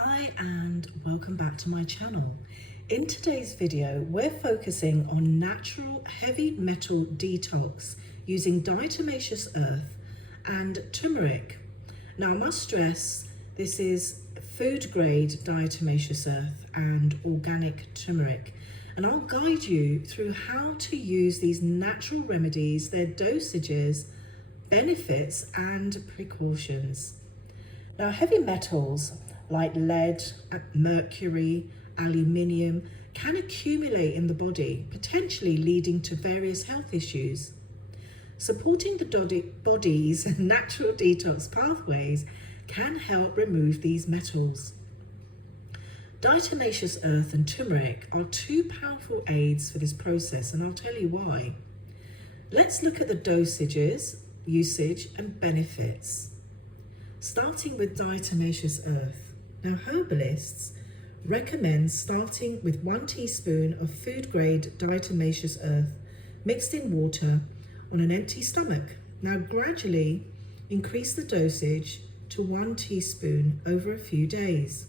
Hi and welcome back to my channel. In today's video, we're focusing on natural heavy metal detox using Diatomaceous Earth and Turmeric. Now I must stress this is food grade Diatomaceous Earth and organic turmeric, and I'll guide you through how to use these natural remedies, their dosages, benefits and precautions. Now heavy metals like lead, mercury, aluminium can accumulate in the body, potentially leading to various health issues. Supporting the body's natural detox pathways can help remove these metals. Diatomaceous earth and turmeric are two powerful aids for this process, and I'll tell you why. Let's look at the dosages, usage and benefits. Starting with diatomaceous earth. Now, herbalists recommend starting with 1 teaspoon of food-grade diatomaceous earth mixed in water on an empty stomach. Now, gradually increase the dosage to 1 teaspoon over a few days.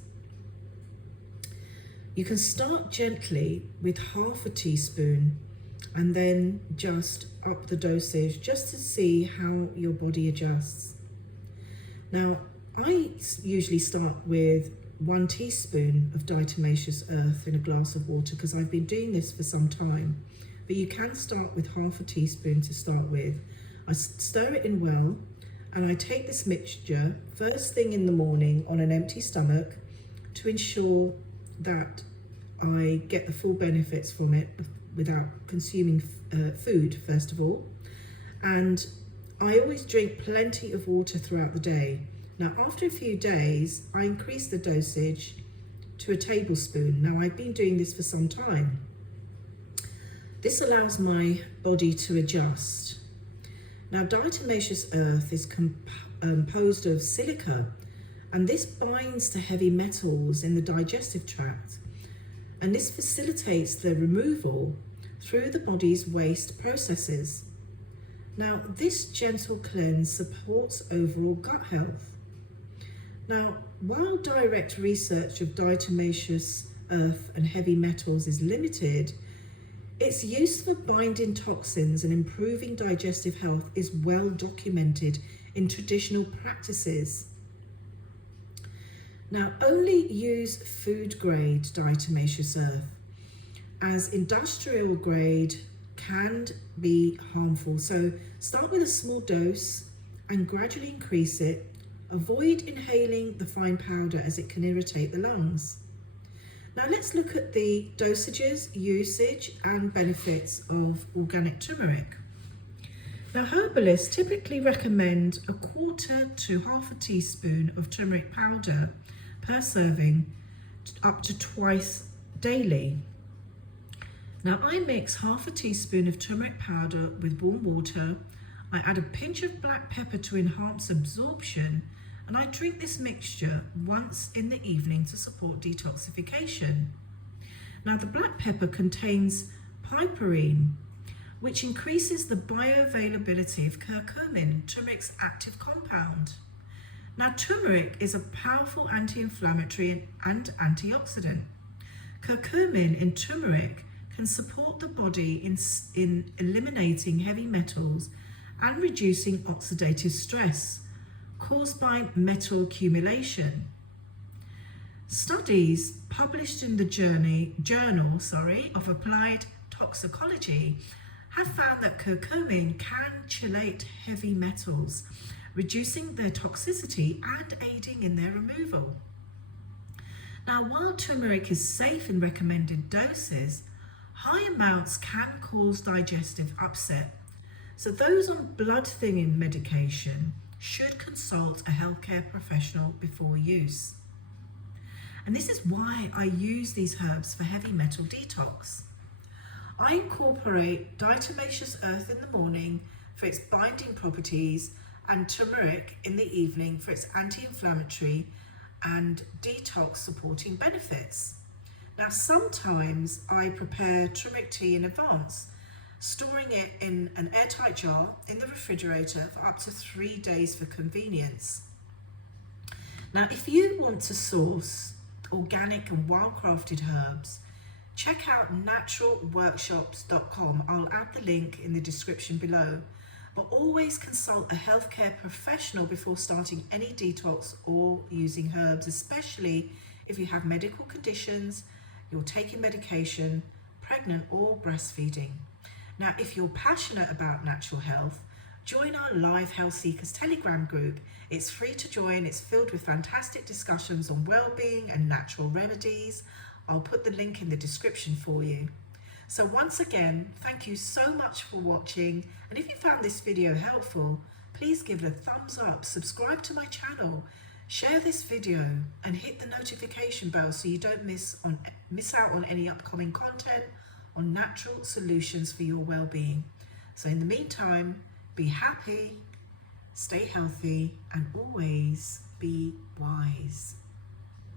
You can start gently with half a teaspoon and then just up the dosage just to see how your body adjusts. Now, I usually start with 1 teaspoon of diatomaceous earth in a glass of water because I've been doing this for some time, but you can start with half a teaspoon to start with. I stir it in well, and I take this mixture first thing in the morning on an empty stomach to ensure that I get the full benefits from it without consuming food first of all. And I always drink plenty of water throughout the day. Now, after a few days, I increase the dosage to a tablespoon. Now, I've been doing this for some time. This allows my body to adjust. Now, diatomaceous earth is composed of silica, and this binds to heavy metals in the digestive tract, and this facilitates their removal through the body's waste processes. Now, this gentle cleanse supports overall gut health. Now, while direct research of diatomaceous earth and heavy metals is limited, its use for binding toxins and improving digestive health is well documented in traditional practices. Now, only use food grade diatomaceous earth, as industrial grade can be harmful. So start with a small dose and gradually increase it. Avoid inhaling the fine powder as it can irritate the lungs. Now let's look at the dosages, usage and benefits of organic turmeric. Now, herbalists typically recommend 1/4 to half a teaspoon of turmeric powder per serving, up to twice daily. Now, I mix half a teaspoon of turmeric powder with warm water. I add a pinch of black pepper to enhance absorption, and I drink this mixture once in the evening to support detoxification. Now, the black pepper contains piperine, which increases the bioavailability of curcumin, turmeric's active compound. Now, turmeric is a powerful anti-inflammatory and antioxidant. Curcumin in turmeric can support the body in eliminating heavy metals and reducing oxidative stress caused by metal accumulation. Studies published in the Journal of Applied Toxicology have found that curcumin can chelate heavy metals, reducing their toxicity and aiding in their removal. Now, while turmeric is safe in recommended doses, high amounts can cause digestive upset. So those on blood thinning medication should consult a healthcare professional before use. And this is why I use these herbs for heavy metal detox. I incorporate diatomaceous earth in the morning for its binding properties and turmeric in the evening for its anti-inflammatory and detox supporting benefits. Now, sometimes I prepare turmeric tea in advance, storing it in an airtight jar in the refrigerator for up to 3 days for convenience. Now, if you want to source organic and well-crafted herbs, check out naturalworkshops.com. I'll add the link in the description below. But always consult a healthcare professional before starting any detox or using herbs, especially if you have medical conditions, you're taking medication, pregnant or breastfeeding. Now, if you're passionate about natural health, join our live Health Seekers Telegram group. It's free to join. It's filled with fantastic discussions on well-being and natural remedies. I'll put the link in the description for you. So once again, thank you so much for watching. And if you found this video helpful, please give it a thumbs up, subscribe to my channel, share this video and hit the notification bell so you don't miss out on any upcoming content on natural solutions for your well-being. So in the meantime, be happy, stay healthy, and always be wise.